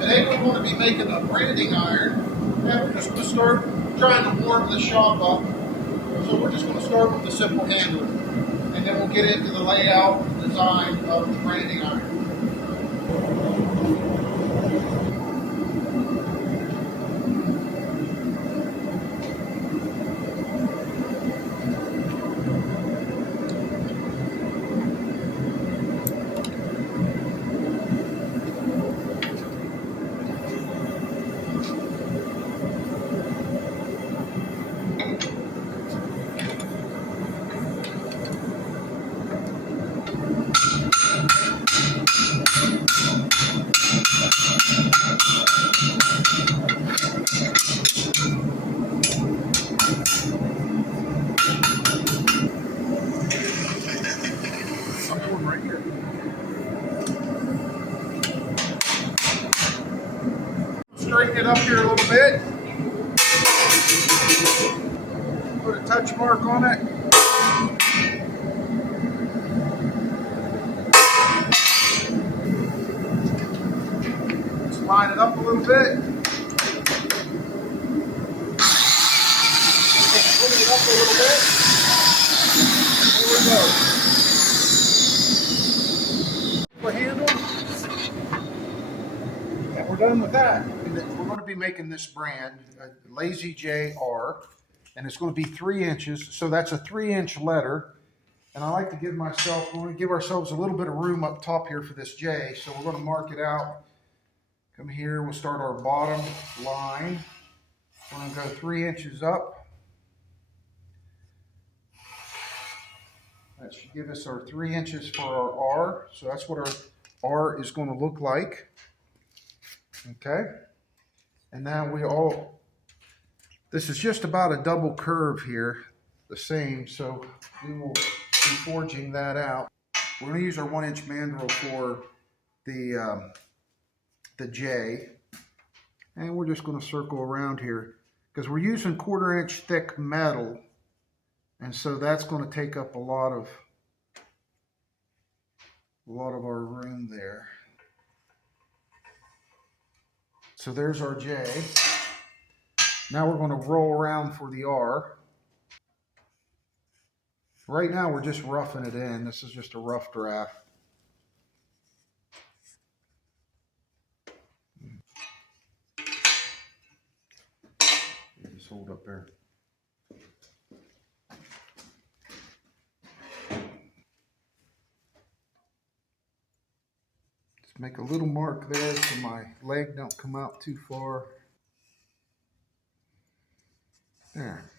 Today we're going to be making a branding iron, and we're just going to start trying to warm the shop up. So we're just going to start with the simple handle, and then we'll get into the layout and design of the branding iron. Right here. Straighten it up here a little bit. Put a touch mark on it. Just line it up a little bit. Put it up a little bit. There we go. The handle. And we're done with that. We're going to be making this brand, Lazy J R, and it's going to be 3 inches. So that's a 3-inch letter. And I like to give myself, we're going to give ourselves a little bit of room up top here for this J. So we're going to mark it out. Come here, we'll start our bottom line. We're going to go 3 inches up. That should give us our 3 inches for our R. So that's what our R is going to look like. Okay. And now this is just about a double curve here, the same. So we will be forging that out. We're going to use our 1-inch mandrel for the J. And we're just going to circle around here because we're using 1/4 inch thick metal. And so that's going to take up a lot of our room there. So there's our J. Now we're going to roll around for the R. Right now we're just roughing it in. This is just a rough draft. Just hold up there. Make a little mark there so my leg don't come out too far. There.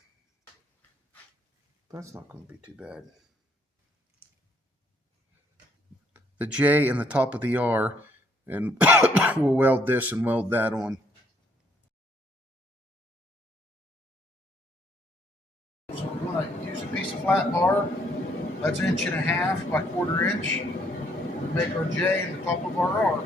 That's not going to be too bad. The J and the top of the R, and we'll weld this and weld that on. So we're going to use a piece of flat bar. That's 1.5 inches by 1/4 inch. Make our J in the top of our R.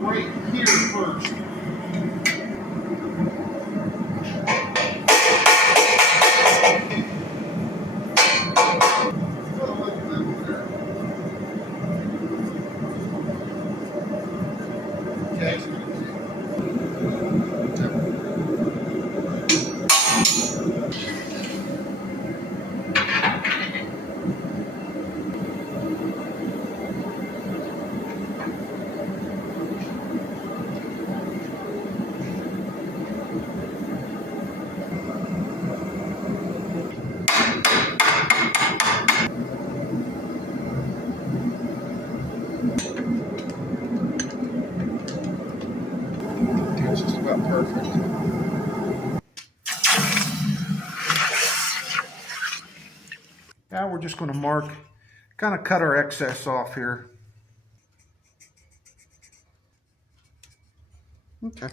Right here first. It's just about perfect. Now we're just going to mark, kind of cut our excess off here. Okay.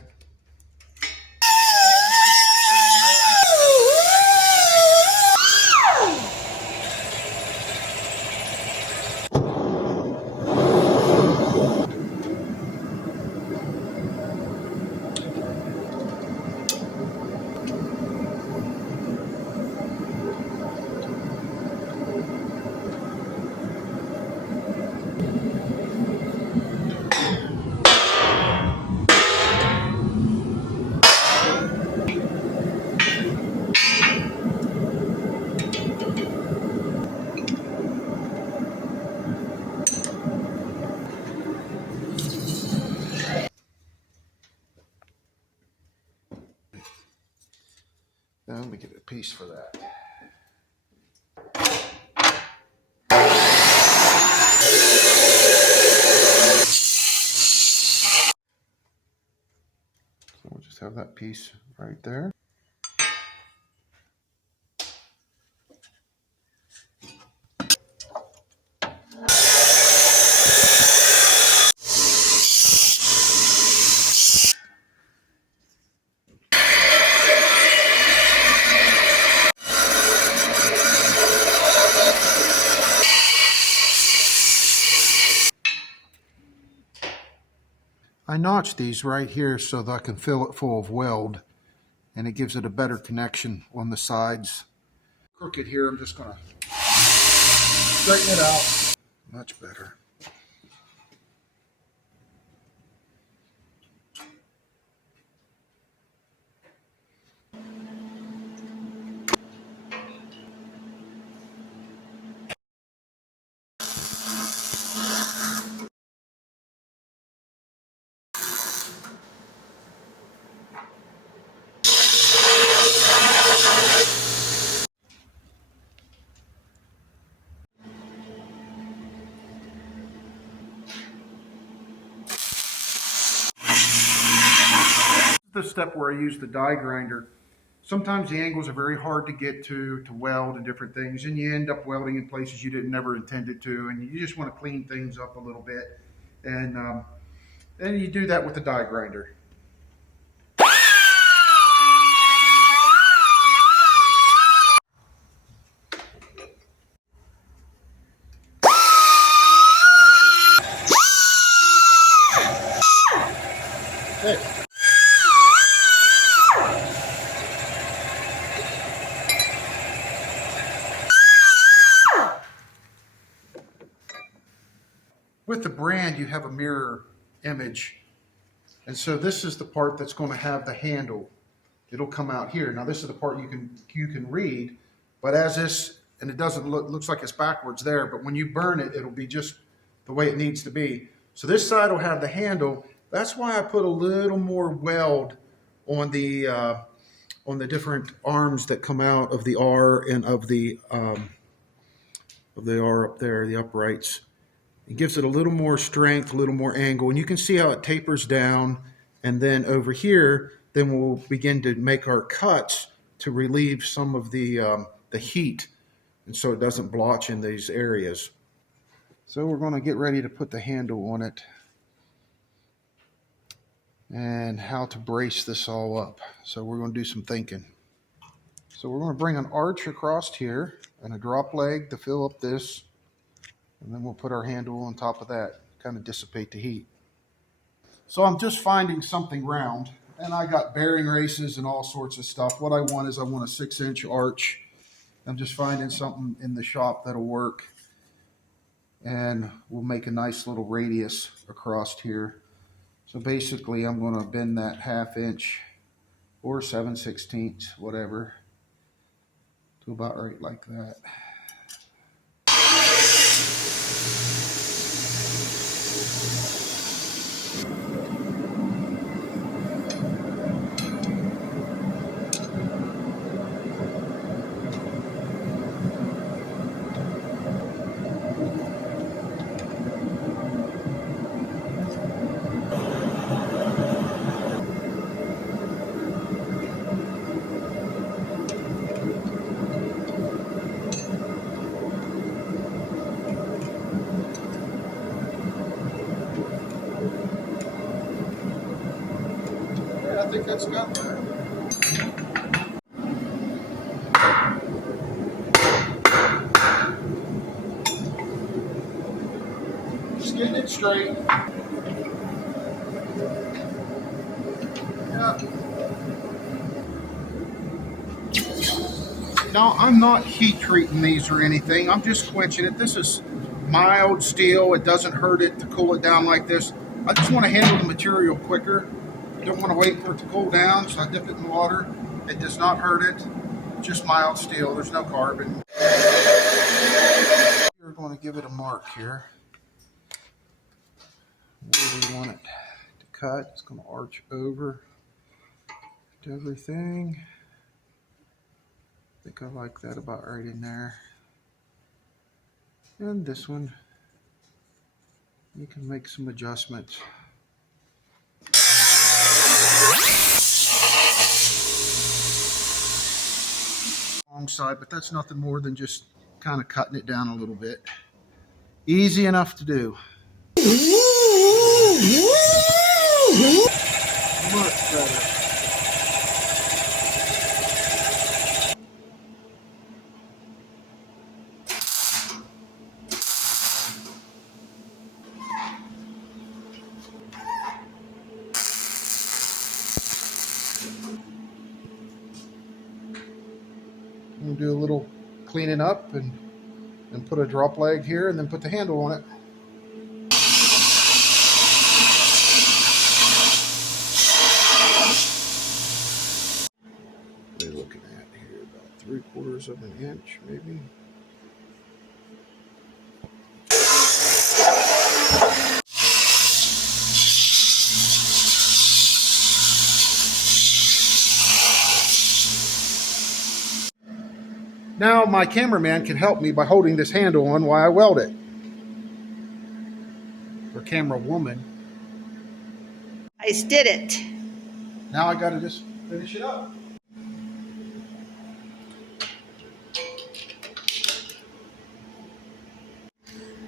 Now let me get a piece for that. So we'll just have that piece right there. I notched these right here so that I can fill it full of weld, and it gives it a better connection on the sides. Crooked here, I'm just gonna straighten it out. Much better. The step where I use the die grinder. Sometimes the angles are very hard to get to weld and different things, and you end up welding in places you didn't never intended to, and you just want to clean things up a little bit. And you do that with the die grinder. Okay. With the brand, you have a mirror image. And so this is the part that's going to have the handle. It'll come out here. Now this is the part you can read, but as this, and it doesn't looks like it's backwards there, but when you burn it, it'll be just the way it needs to be. So this side will have the handle. That's why I put a little more weld on the different arms that come out of the R and of the R up there, the uprights. It gives it a little more strength, a little more angle, and you can see how it tapers down. And then over here, then we'll begin to make our cuts to relieve some of the heat, and so it doesn't blotch in these areas. So we're going to get ready to put the handle on it and how to brace this all up. So we're going to do some thinking. So we're going to bring an arch across here and a drop leg to fill up this. And then we'll put our handle on top of that, kind of dissipate the heat. So I'm just finding something round, and I got bearing races and all sorts of stuff. What I want is I want a 6-inch arch. I'm just finding something in the shop that'll work. And we'll make a nice little radius across here. So basically I'm going to bend that 1/2 inch or 7/16, whatever, to about right like that. I think that's about there. Just getting it straight. Yeah. Now, I'm not heat treating these or anything. I'm just quenching it. This is mild steel. It doesn't hurt it to cool it down like this. I just want to handle the material quicker. I don't want to wait for it to cool down, so I dip it in water. It does not hurt it. Just mild steel. There's no carbon. We're going to give it a mark here. Where do we want it to cut? It's going to arch over to everything. I think I like that about right in there. And this one, you can make some adjustments. Long side, but that's nothing more than just kind of cutting it down a little bit. Easy enough to do. Much better. We'll do a little cleaning up and put a drop leg here and then put the handle on it. What are we looking at here? About 3/4 of an inch, maybe. Now my cameraman can help me by holding this handle on while I weld it. Or camera woman. I did it. Now I gotta just finish it up.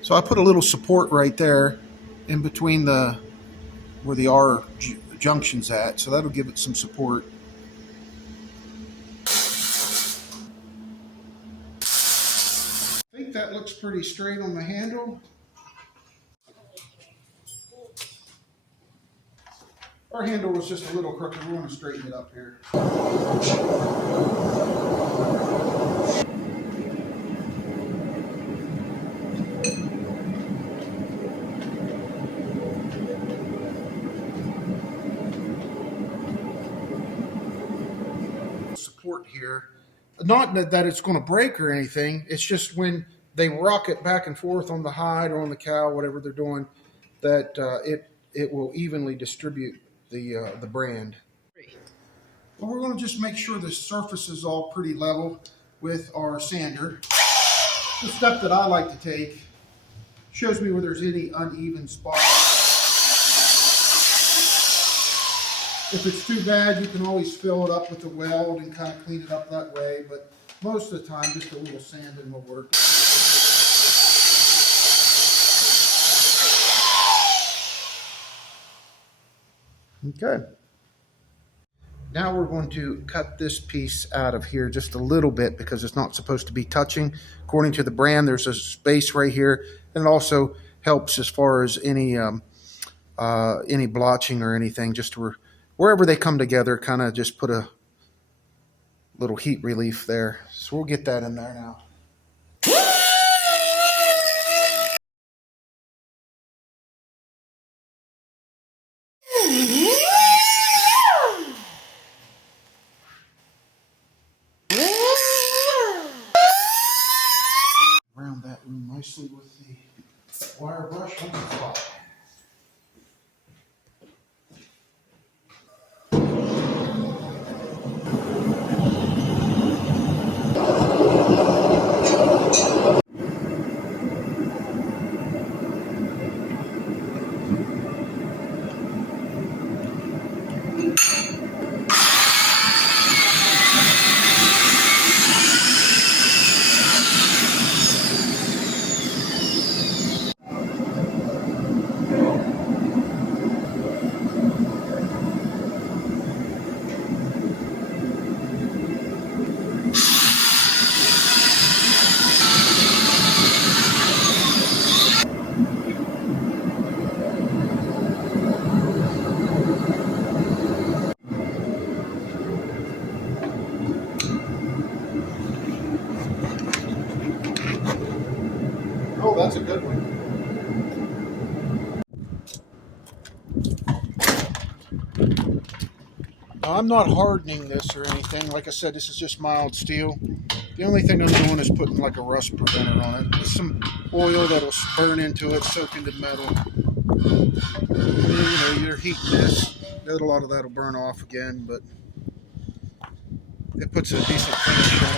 So I put a little support right there in between where the R junction's at, so that'll give it some support. I think that looks pretty straight on the handle. Our handle was just a little crooked. We want to straighten it up here. Support here. Not that it's going to break or anything. It's just when they rock it back and forth on the hide or on the cow, whatever they're doing, that it will evenly distribute the brand. Well, we're going to just make sure the surface is all pretty level with our sander. The step that I like to take shows me where there's any uneven spots. If it's too bad, you can always fill it up with a weld and kind of clean it up that way, but most of the time, just a little sanding will work. Okay. Now we're going to cut this piece out of here just a little bit because it's not supposed to be touching. According to the brand, there's a space right here, and it also helps as far as any blotching or anything, just wherever they come together, kind of just put a little heat relief there. So we'll get that in there now. Round that room nicely with the wire brush on the spot. Oh, that's a good one. Now, I'm not hardening this or anything. Like I said, this is just mild steel. The only thing I'm doing is putting like a rust preventer on it. With some oil that'll burn into it, soak into metal. And, you're heating this. A lot of that'll burn off again, but it puts a decent finish on